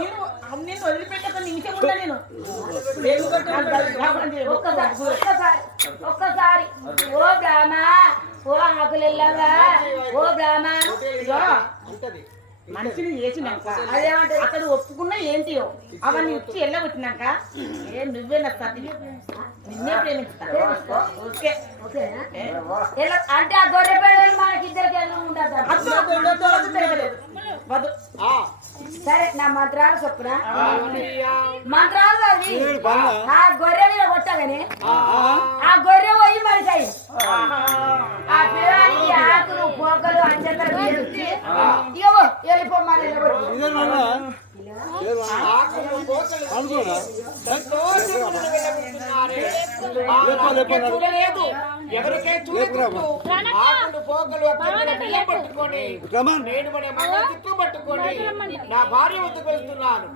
నేను అన్ని వదిలిపెట్టక నిమిషం ఉంటా నేను ఒక్కసారి. ఒక్కసారి. ఓ బ్రాహ్మ ఓ ఆకులెల్లగా ఓ బ్రాహ్మ మనిషిని చేసినాక అదేమంటే అతడు ఒప్పుకున్నా ఏంటియో అవన్నీ ఇచ్చి వెళ్ళగొట్టినాక ఏ నువ్వే నా సతి నిన్నే ప్రేమిస్తా ఓకే. ఓకేనా? ఎలా- అంటే ఆ గొర్రె పిల్లలు మనకి ఇద్దరికి ఎదురు ఉంటుంది అద్దు, అద్దు, అద్దు, అద్దు, తిరగలేదు. వద్దు. సరే నా మంత్రాలు చొప్పున మంత్రాలు అవి. ఆ గొర్రె మీద కొట్టగానే ఆ. గొర్రె పోయి మనిషి ఆ. పిల్లవానికి ఆకులు పోకలు అంచెత్తలు ఇక పో, వెళ్ళిపోమ్మని వెళ్ళిపో. చూడలేదు. ఎవరికే చూడకూడదు ఆకులు పోకలు నేను నా భార్య వద్దకు వెళ్తున్నాను.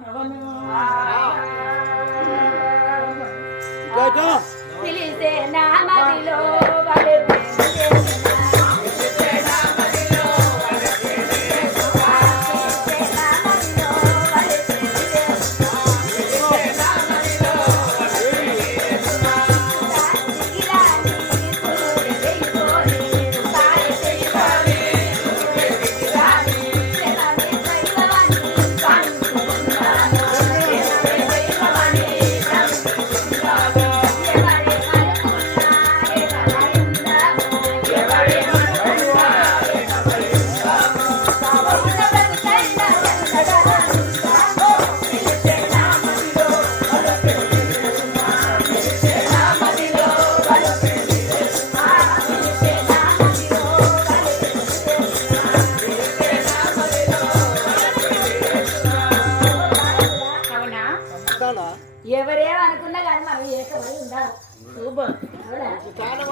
ఎవరేమనుకున్నా కానీ మనం ఏకమై ఉండాలి. సూపర్. అవునా?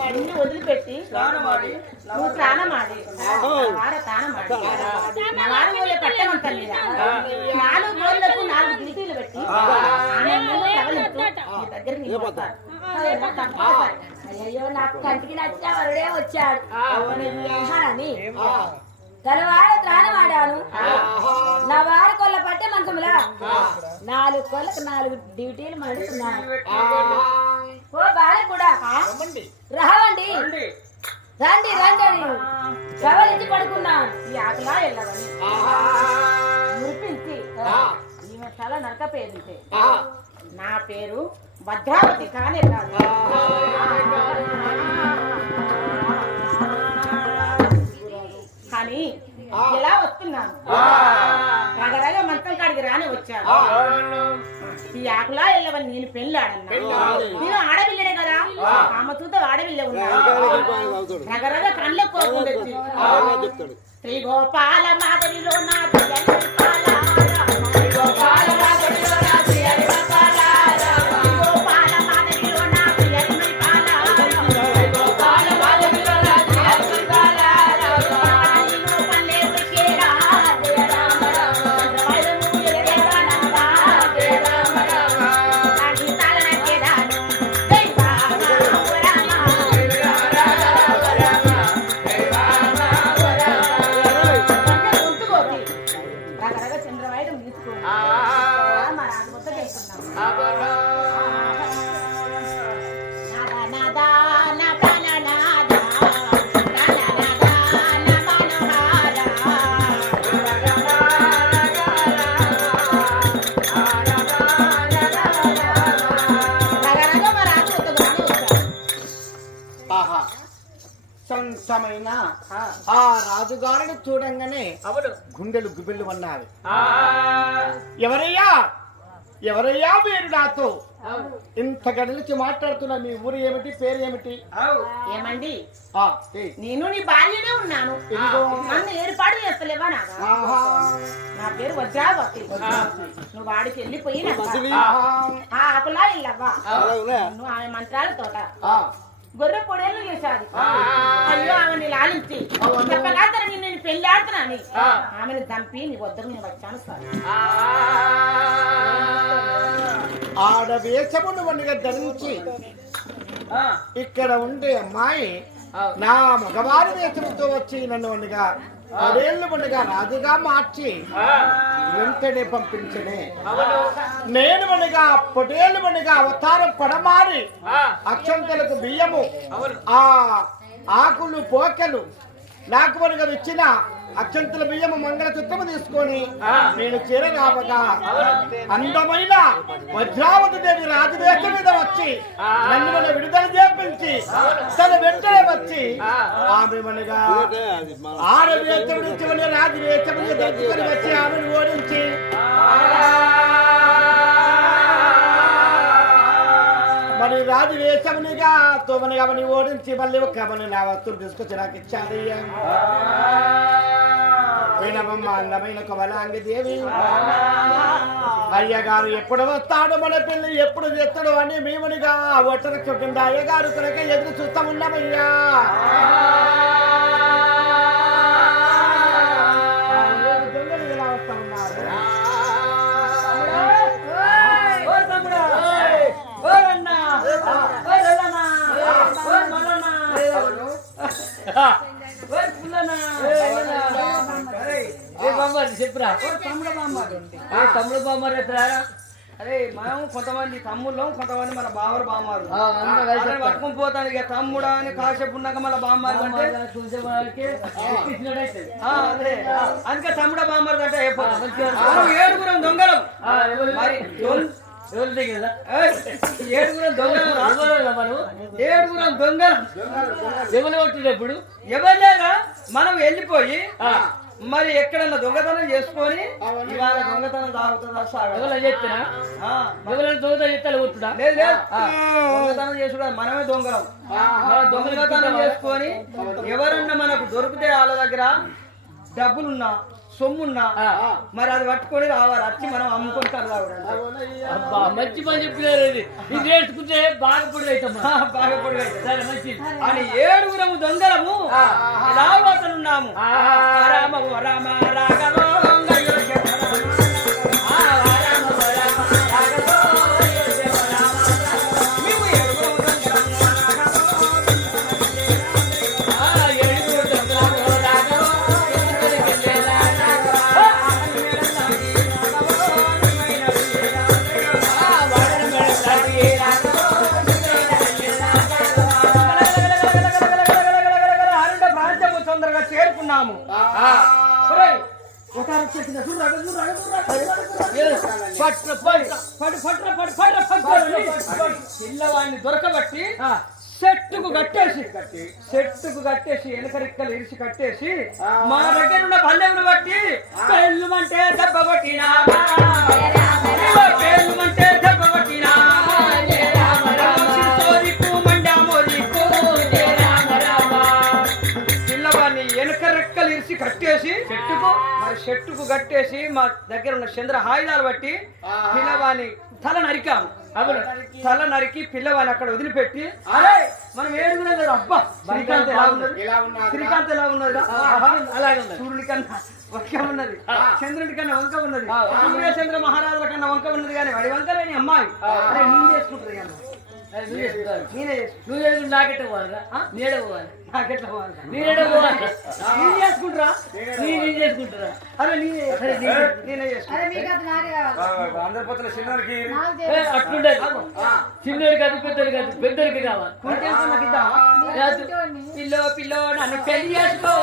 అన్ని వదిలిపెట్టి. నువ్వు స్నానమాడి. వార తానమాడి నా వారం ఊళ్ళో కట్టమంటాను మీద నాలుగు రోజులకు నాలుగు గిరిటీలు పెట్టి ఆనందంగా తగలించు నీ దగ్గరికి నేను వస్తాను. తప్పనిసరి. అయ్యో నాకు కంటికి నచ్చిన వరుడే వచ్చాడు. అని తలవాడ త్రాణం ఆడాను. నా వారి కొల్ల పట్టే మంచములా. నాలుగు కొల్లకు నాలుగు డ్యూటీలు మడుతున్నాను ఓ బాల కూడా. రావండి రండి రండి కవలించి పడుకున్నాను ఈ ఆకలా వెళ్ళవని. మురిపించి. ఈమె తల నరక పేరుంటే నా పేరు భద్రావతి కానే కాదు. కానీ ఎలా వస్తున్నాను. రగరగ మంచం కాడికి రాని వచ్చాను. ఈ ఆకులా వెళ్ళవని నేను పెళ్ళాడన్నా. నేను ఆడపిల్లనే కదా. ఆమె చూత ఆడపిల్ల ఉన్నాను రగరగ కళ్ళ కోపం తెచ్చి. శ్రీ గోపాల మాధవిలో నా రాజుగారిని చూడంగానే అవును. గుండెలు గుబిళ్ళు అన్నావి ఎవరయ్యా? ఎవరయ్యా మీరు నాతో? ఇంత గడిచి మాట్లాడుతున్నా మీ ఊరు ఏమిటి పేరు ఏమిటి? ఏమండి? నేను నీ భార్యనే ఉన్నాను. నన్ను ఏర్పాటు చేస్తలేవా నా పేరు వజ్రావతి. నువ్వు వాడికి వెళ్ళిపోయి ఆహా, ఆ ఆకులా ఇల్లవ్వా. నువ్వు ఆమె మంత్రాల తోట. ఆ, గొర్రె పొడేళ్ళు చేశాది అయ్యో ఆమెని లాలించి. నిన్ను నేను పెళ్ళి ఆడుతున్నాను ఆమెను చంపి నీ వద్దకు నేను వచ్చాను సార్. ఆడ వేషమును వనిగా ధరించి ఇక్కడ ఉండే అమ్మాయి నా మగవారి వేషముతో వచ్చి నన్ను వనిగా పదేళ్ళు పండుగ రాజుగా మార్చి వెంటనే పంపించనే. నేను వనిగా పొటేళ్ళు వనిగా అవతారం పడమారి అక్షంతలకు బియ్యము ఆ ఆకులు పోకెలు నాకు వనుగా ఇచ్చిన అక్షంతల బియ్యము మంగళసూత్రము తీసుకొని నేను చీర రావగా అందమైన వజ్రావతి దేవి రాజవేష మీద వచ్చి నన్ను మన విడుదల చేపించి తన వెంటనే వచ్చి ఆమె మనగా ఆడవేషం నుంచి మన రాజవేషం మీద దంచుకొని వచ్చి ఆమెను ఓడించి మరి రాజు వేషమునిగా తోమనిగా మని ఓడించి మళ్ళీ ఒక నా వస్తువులు తీసుకొచ్చి నాకు ఇచ్చారయ్యా. వినవమ్మ అందమైన కమలాంగి దేవి. అయ్యగారు ఎప్పుడు వస్తాడు మన పిల్లి ఎప్పుడు చేస్తాడు అని మేమునిగా ఒట్టర కింద అయ్యగారు కొరక ఎదురు చూస్తామున్నామయ్యా ఏ బామ్మారి చెప్పురా తమ్ముడు బామ్మారు తమ్ముడు బామ్మారి ఎత్తురా అరే మనం కొంతమంది తమ్ముళ్ళం కొంతమంది మన బావరు బామ్మారు అదే పట్టుకొని పోతాను ఇక తమ్ముడా అని కాసేపు ఉన్నాక మళ్ళీ బామ్మారు అంటే? అదే. అందుకే తమ్ముడా బామ్మారు అంటే మనం ఏడుగురం దొంగలం. మరి ఏడుగురం దొంగలం. ఎవరు మనం ఏడుగురం దొంగలం. ఎవరు కొట్టినప్పుడు ఎవరు లేరా? మనం వెళ్ళిపోయి మరి ఎక్కడన్నా దొంగతనం చేసుకొని ఇవాళ దొంగతనం తాగుతుందా కొట్టుడా లేదు లేదు. దొంగతనం చేసుడు మనమే దొంగలం. మనం దొంగతనం చేసుకొని ఎవరన్నా మనకు దొరికితే వాళ్ళ దగ్గర డబ్బులున్నా సొమ్మున్నా మరి అది పట్టుకొని రావాలి. వచ్చి మనం అమ్ముకొని తాగుదాం అబ్బా మంచి పని చెప్పినారు ఇది. నేర్చుకుంటే బాగా పొడి అవుతామా బాగా పొడిగైతే. సరే మంచిది. అని ఏడుగురము దొంగలము ఇలా Rama. పిల్లవాడిని దొరకబట్టి చెట్టుకు కట్టేసి చెట్టుకు కట్టేసి వెనకరిక్కలు ఇరిసి కట్టేసి మా దగ్గర ఉన్న పల్లెమును బట్టి పెళ్ళుమంటే దెబ్బ కొట్టినామా పెళ్ళుమంటే కట్టేసి చెట్టుకు మరి చెట్టుకు కట్టేసి మా దగ్గర ఉన్న చంద్ర ఆయుధాలు బట్టి పిల్లవాని తల నరికాము అవును. తల నరికి పిల్లవాని అక్కడ వదిలిపెట్టి అరే! మనం ఏడుగునే కదా అబ్బా! శ్రీకాంత్ ఎలా ఉన్నది శ్రీకాంత్ ఎలా ఉన్నది అలాగే ఉన్నది. సూర్యుడి కన్నా వంక ఉన్నది. చంద్రుడి కన్నా వంక ఉన్నది. సూర్య చంద్ర మహారాజుల కన్నా వంక ఉన్నది కానీ వాడి వంక లేని అమ్మాయి అరే నేను చేసుకుంటుంది చేస్తున్నావు. నేనే నువ్వు చేసి నాకెట్ట పోవాలరా? నీడ పోవాలి. నాకెట్లా పోవాలి నీడ పోవాలి? నేను చేసుకుంటారా? నీ నేను చేసుకుంటారా? అరే నేనే అరే నేనే- నేనే చేసుకుంటా ఏ, అట్లుండదు. చిన్నోడికి అది పెద్దోడికి అది పెద్దోడికి కావాలి. పిల్లో పిల్లో నన్ను పెళ్ళి చేసుకో.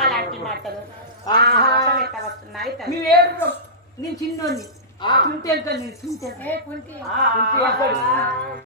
అలాంటి మాటలు? మేము ఏడుగురం నేను చిన్నోన్ని